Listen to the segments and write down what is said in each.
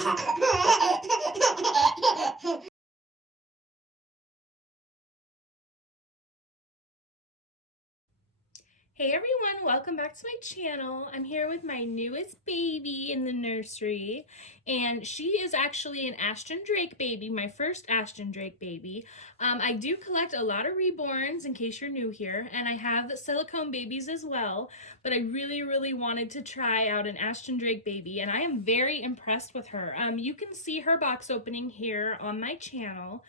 Hey everyone, welcome back to my channel. I'm here with my newest baby in the nursery, and she is actually an Ashton Drake baby, my first Ashton Drake baby. I do collect a lot of reborns in case you're new here, and I have silicone babies as well, but I really wanted to try out an Ashton Drake baby, and I am very impressed with her. You can see her box opening here on my channel.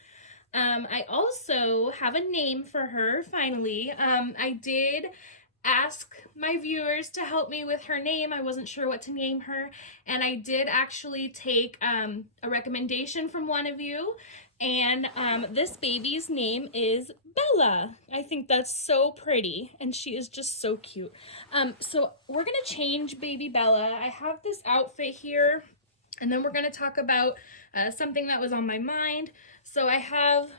I also have a name for her, finally. I did ask my viewers to help me with her name. I wasn't sure what to name her, and I did actually take a recommendation from one of you, and this baby's name is Bella. I think that's so pretty, and she is just so cute. So we're gonna change baby Bella. I have this outfit here, and then we're gonna talk about something that was on my mind. So I have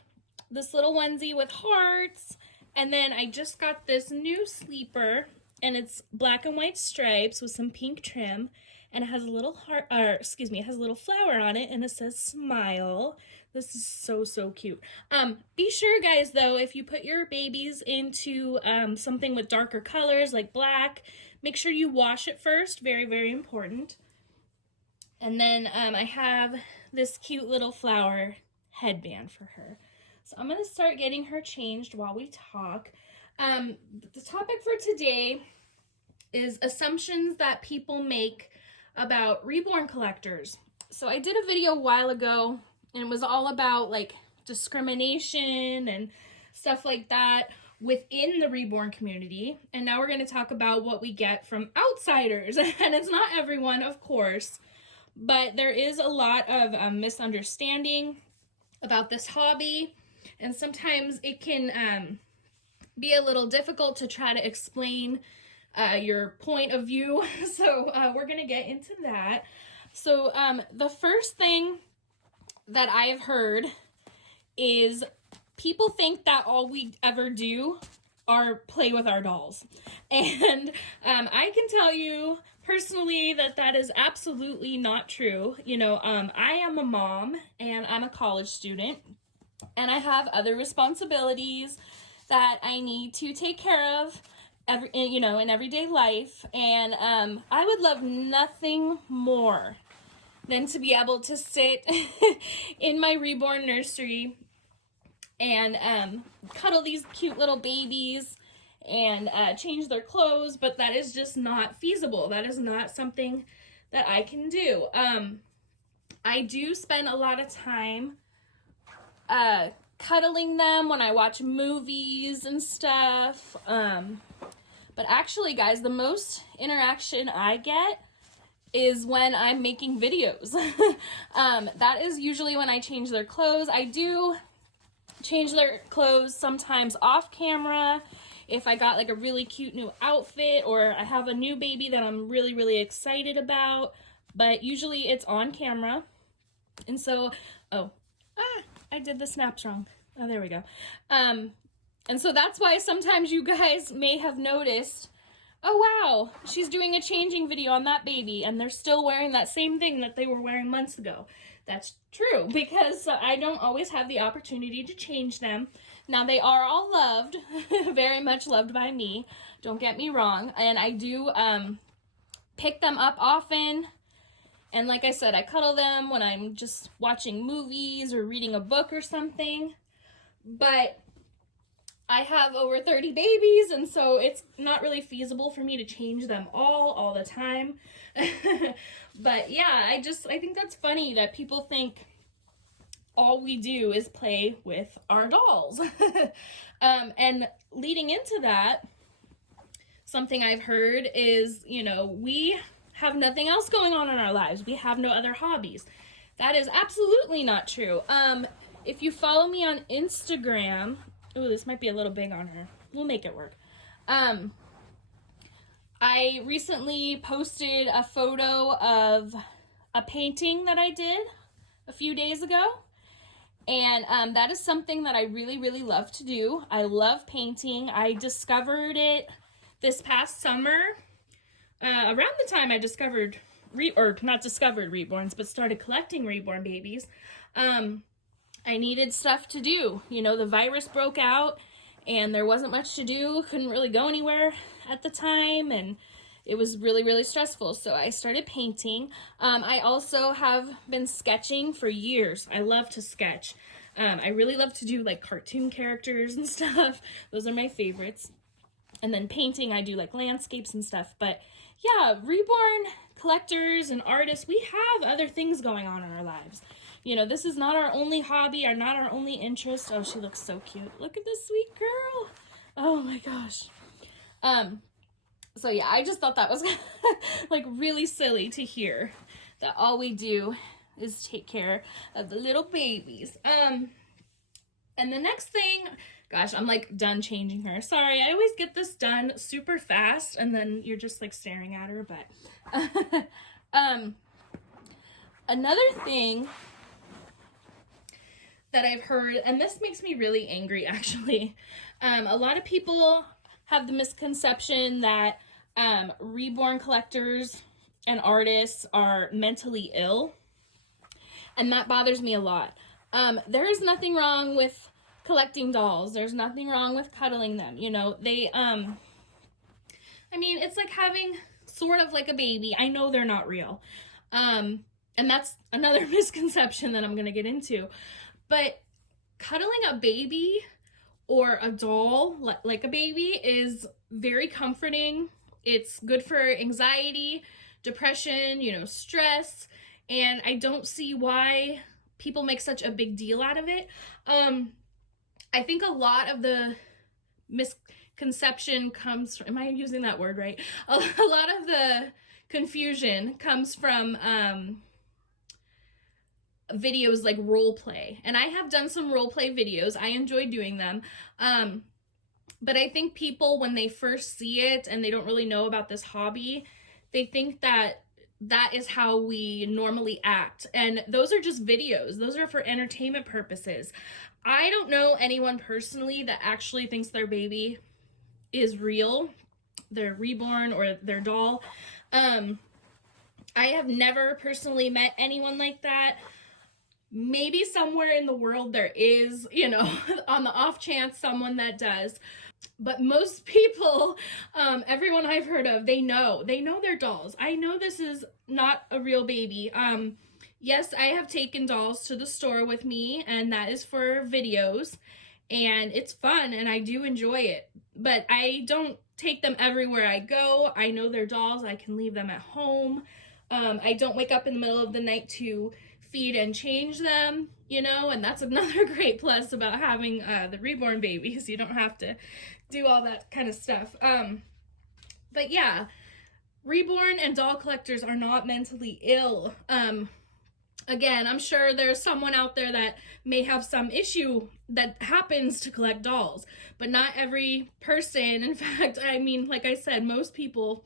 this little onesie with hearts, and then I just got this new sleeper, and it's black and white stripes with some pink trim, and it has a little heart, it has a little flower on it, and it says smile. This is so cute. Be sure, guys, though, if you put your babies into something with darker colors like black, make sure you wash it first. Very important. And then I have this cute little flower headband for her. So I'm going to start getting her changed while we talk. The topic for today is assumptions that people make about reborn collectors. So I did a video a while ago, and it was all about like discrimination and stuff like that within the reborn community. And now we're going to talk about what we get from outsiders. And it's not everyone, of course, but there is a lot of misunderstanding about this hobby. And sometimes it can be a little difficult to try to explain your point of view. So we're going to get into that. So the first thing that I've heard is people think that all we ever do are play with our dolls. And I can tell you personally that that is absolutely not true. You know, I am a mom, and I'm a college student, and I have other responsibilities that I need to take care of in everyday life. And I would love nothing more than to be able to sit in my reborn nursery and cuddle these cute little babies and change their clothes, but that is just not feasible. That is not something that I can do. I do spend a lot of time cuddling them when I watch movies and stuff. But actually, guys, the most interaction I get is when I'm making videos. That is usually when I change their clothes. I do change their clothes sometimes off camera if I got like a really cute new outfit, or I have a new baby that I'm really excited about, but usually it's on camera. And so, I did the snaps wrong. Oh, there we go. And so that's why sometimes you guys may have noticed, oh wow, she's doing a changing video on that baby, and they're still wearing that same thing that they were wearing months ago. That's true, because I don't always have the opportunity to change them. Now, they are all loved, very much loved by me, don't get me wrong, and I do pick them up often. And like I said, I cuddle them when I'm just watching movies or reading a book or something. But I have over 30 babies, and so it's not really feasible for me to change them all the time. But yeah, I think that's funny that people think all we do is play with our dolls. And leading into that, something I've heard is, we have nothing else going on in our lives. We have no other hobbies. That is absolutely not true. If you follow me on Instagram, ooh, this might be a little big on her. We'll make it work. I recently posted a photo of a painting that I did a few days ago. And that is something that I really love to do. I love painting. I discovered it this past summer, around the time I discovered or not discovered Reborns, but started collecting Reborn babies, I needed stuff to do. You know, the virus broke out and there wasn't much to do. Couldn't really go anywhere at the time, and it was really, really stressful. So I started painting. I also have been sketching for years. I love to sketch. I really love to do like cartoon characters and stuff. Those are my favorites. And then painting, I do like landscapes and stuff. But yeah, Reborn collectors and artists, we have other things going on in our lives. You know, this is not our only hobby or not our only interest. Oh, she looks so cute. Look at this sweet girl. Oh my gosh. So yeah, I just thought that was like really silly to hear that all we do is take care of the little babies. And the next thing, gosh, I'm like done changing her. Sorry, I always get this done super fast and then you're just like staring at her, but another thing that I've heard, and this makes me really angry actually. A lot of people have the misconception that Reborn collectors and artists are mentally ill, and that bothers me a lot. There is nothing wrong with collecting dolls. There's nothing wrong with cuddling them. You know, they, I mean, it's like having sort of like a baby. I know they're not real. And that's another misconception that I'm going to get into. But cuddling a baby or a doll like a baby is very comforting. It's good for anxiety, depression, you know, stress. And I don't see why people make such a big deal out of it. I think a lot of the misconception comes from, am I using that word right? A lot of the confusion comes from videos like role play. And I have done some role play videos. I enjoy doing them. But I think people, when they first see it and they don't really know about this hobby, they think that that is how we normally act. And those are just videos. Those are for entertainment purposes. I don't know anyone personally that actually thinks their baby is real, their reborn or their doll. I have never personally met anyone like that. Maybe somewhere in the world there is, you know, on the off chance someone that does. But most people, everyone I've heard of, they know their dolls. I know this is not a real baby. Yes, I have taken dolls to the store with me, and that is for videos, and it's fun, and I do enjoy it. But I don't take them everywhere I go. I know they're dolls. I can leave them at home. I don't wake up in the middle of the night to feed and change them, you know, and that's another great plus about having the Reborn babies. You don't have to do all that kind of stuff. But yeah, Reborn and doll collectors are not mentally ill. Again, I'm sure there's someone out there that may have some issue that happens to collect dolls, but not every person. In fact, I mean, like I said, most people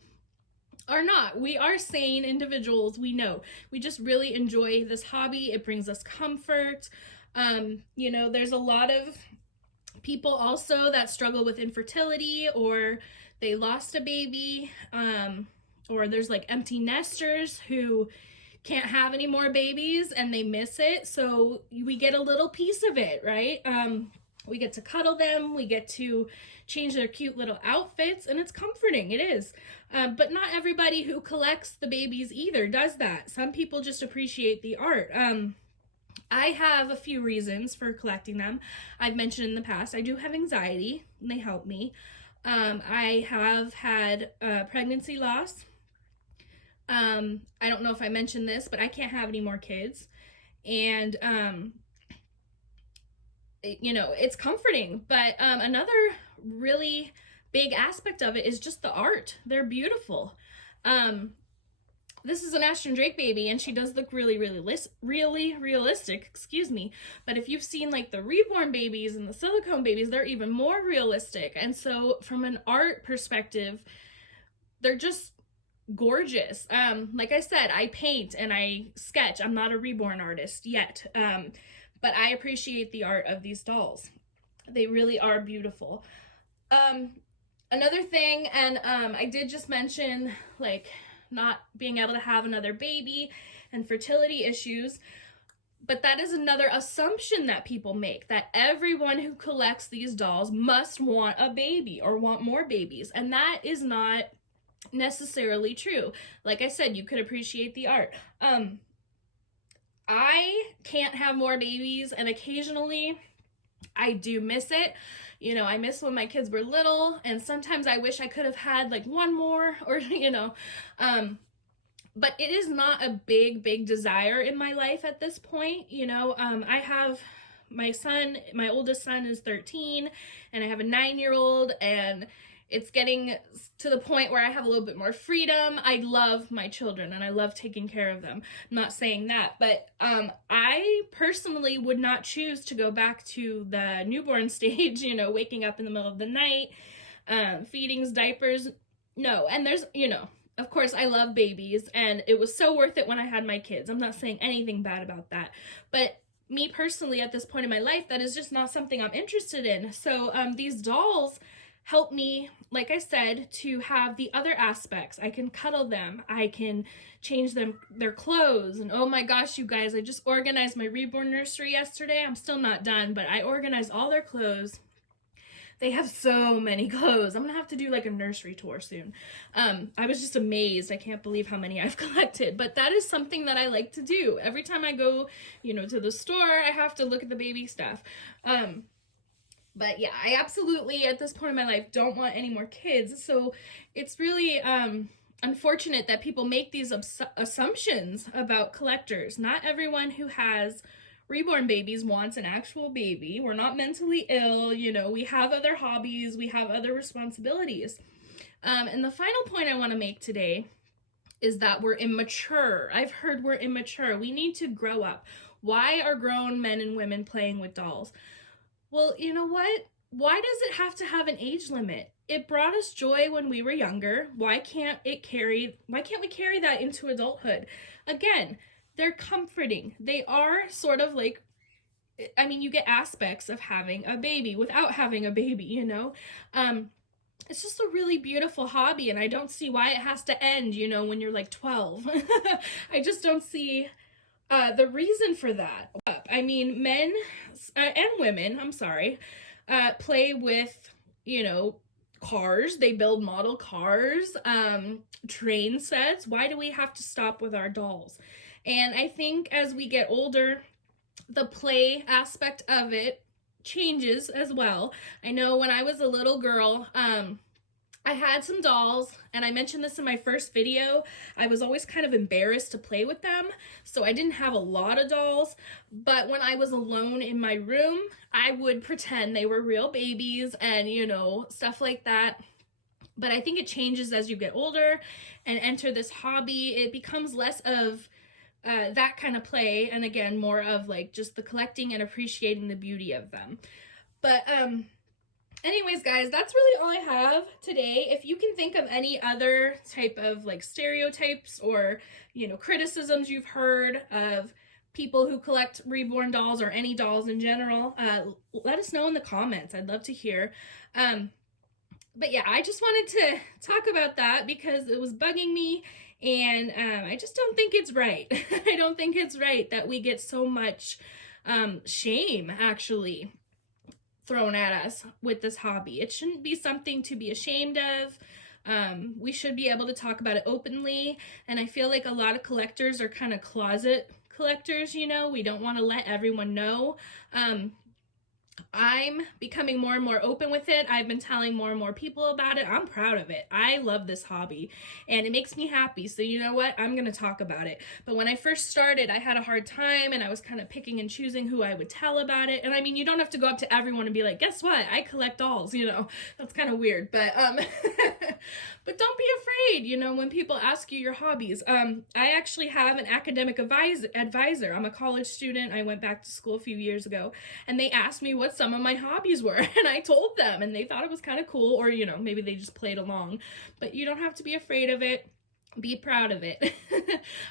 are not. We are sane individuals. We know. We just really enjoy this hobby. It brings us comfort. You know, there's a lot of people also that struggle with infertility, or they lost a baby, or there's like empty nesters who can't have any more babies and they miss it. So we get a little piece of it, right? We get to cuddle them. We get to change their cute little outfits, and it's comforting. It is. But not everybody who collects the babies either does that. Some people just appreciate the art. I have a few reasons for collecting them. I've mentioned in the past, I do have anxiety, and they help me. I have had pregnancy loss. I don't know if I mentioned this, but I can't have any more kids. And, you know, it's comforting. But another really big aspect of it is just the art. They're beautiful. This is an Ashton Drake baby, and she does look really realistic, excuse me. But if you've seen like the Reborn babies and the silicone babies, they're even more realistic. And so from an art perspective, they're just gorgeous. Like I said, I paint and I sketch. I'm not a Reborn artist yet. But I appreciate the art of these dolls. They really are beautiful. Another thing, and I did just mention like not being able to have another baby and fertility issues. But that is another assumption that people make, that everyone who collects these dolls must want a baby or want more babies. And that is not necessarily true. Like I said, you could appreciate the art. I can't have more babies, and occasionally I do miss it. You know, I miss when my kids were little, and sometimes I wish I could have had like one more, or, you know, but it is not a big desire in my life at this point. You know, I have my son, my oldest son is 13, and I have a 9-year-old, and it's getting to the point where I have a little bit more freedom. I love my children and I love taking care of them. I'm not saying that, but I personally would not choose to go back to the newborn stage, you know, waking up in the middle of the night, feedings, diapers. No, and there's, you know, of course I love babies and it was so worth it when I had my kids. I'm not saying anything bad about that, but me personally at this point in my life, that is just not something I'm interested in. So these dolls help me, like I said, to have the other aspects. I can cuddle them, I can change them, their clothes, and oh my gosh, you guys, I just organized my Reborn nursery yesterday. I'm still not done, but I organized all their clothes. They have so many clothes. I'm gonna have to do like a nursery tour soon. I was just amazed. I can't believe how many I've collected, but that is something that I like to do. Every time I go, you know, to the store, I have to look at the baby stuff. But yeah, I absolutely, at this point in my life, don't want any more kids. So it's really unfortunate that people make these assumptions about collectors. Not everyone who has reborn babies wants an actual baby. We're not mentally ill, you know, we have other hobbies, we have other responsibilities. And the final point I want to make today is that we're immature. I've heard we're immature. We need to grow up. Why are grown men and women playing with dolls? Well, you know what? Why does it have to have an age limit? It brought us joy when we were younger. Why can't we carry that into adulthood? Again, they're comforting. They are sort of like, I mean, you get aspects of having a baby without having a baby, you know? It's just a really beautiful hobby, and I don't see why it has to end, you know, when you're like 12. I just don't see the reason for that. I mean, men and women, I'm sorry, play with, you know, cars. They build model cars, train sets. Why do we have to stop with our dolls? And I think as we get older, the play aspect of it changes as well. I know when I was a little girl, I had some dolls, and I mentioned this in my first video. I was always kind of embarrassed to play with them, so I didn't have a lot of dolls, but when I was alone in my room, I would pretend they were real babies and, you know, stuff like that. But I think it changes as you get older and enter this hobby. It becomes less of that kind of play, and again, more of like just the collecting and appreciating the beauty of them. But anyways, guys, that's really all I have today. If you can think of any other type of like stereotypes or, you know, criticisms you've heard of people who collect reborn dolls or any dolls in general, let us know in the comments. I'd love to hear. But yeah, I just wanted to talk about that because it was bugging me, and I just don't think it's right. I don't think it's right that we get so much shame, actually, thrown at us with this hobby. It shouldn't be something to be ashamed of. We should be able to talk about it openly, and I feel like a lot of collectors are kind of closet collectors, you know. We don't want to let everyone know. I'm becoming more and more open with it. I've been telling more and more people about it. I'm proud of it. I love this hobby and it makes me happy. So you know what? I'm going to talk about it. But when I first started, I had a hard time and I was kind of picking and choosing who I would tell about it. And I mean, you don't have to go up to everyone and be like, guess what? I collect dolls, you know. That's kind of weird, but but don't be afraid, you know, when people ask you your hobbies. I actually have an academic advisor. I'm a college student. I went back to school a few years ago, and they asked me what some of my hobbies were, and I told them, and they thought it was kind of cool, or, you know, maybe they just played along. But you don't have to be afraid of it. Be proud of it.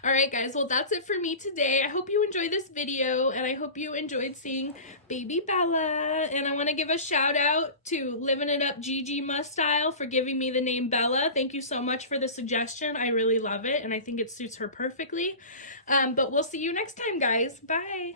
All right, guys. Well, that's it for me today. I hope you enjoyed this video, and I hope you enjoyed seeing baby Bella. And I want to give a shout out to Living It Up Gigi Mustyle for giving me the name Bella. Thank you so much for the suggestion. I really love it, and I think it suits her perfectly. But we'll see you next time, guys. Bye.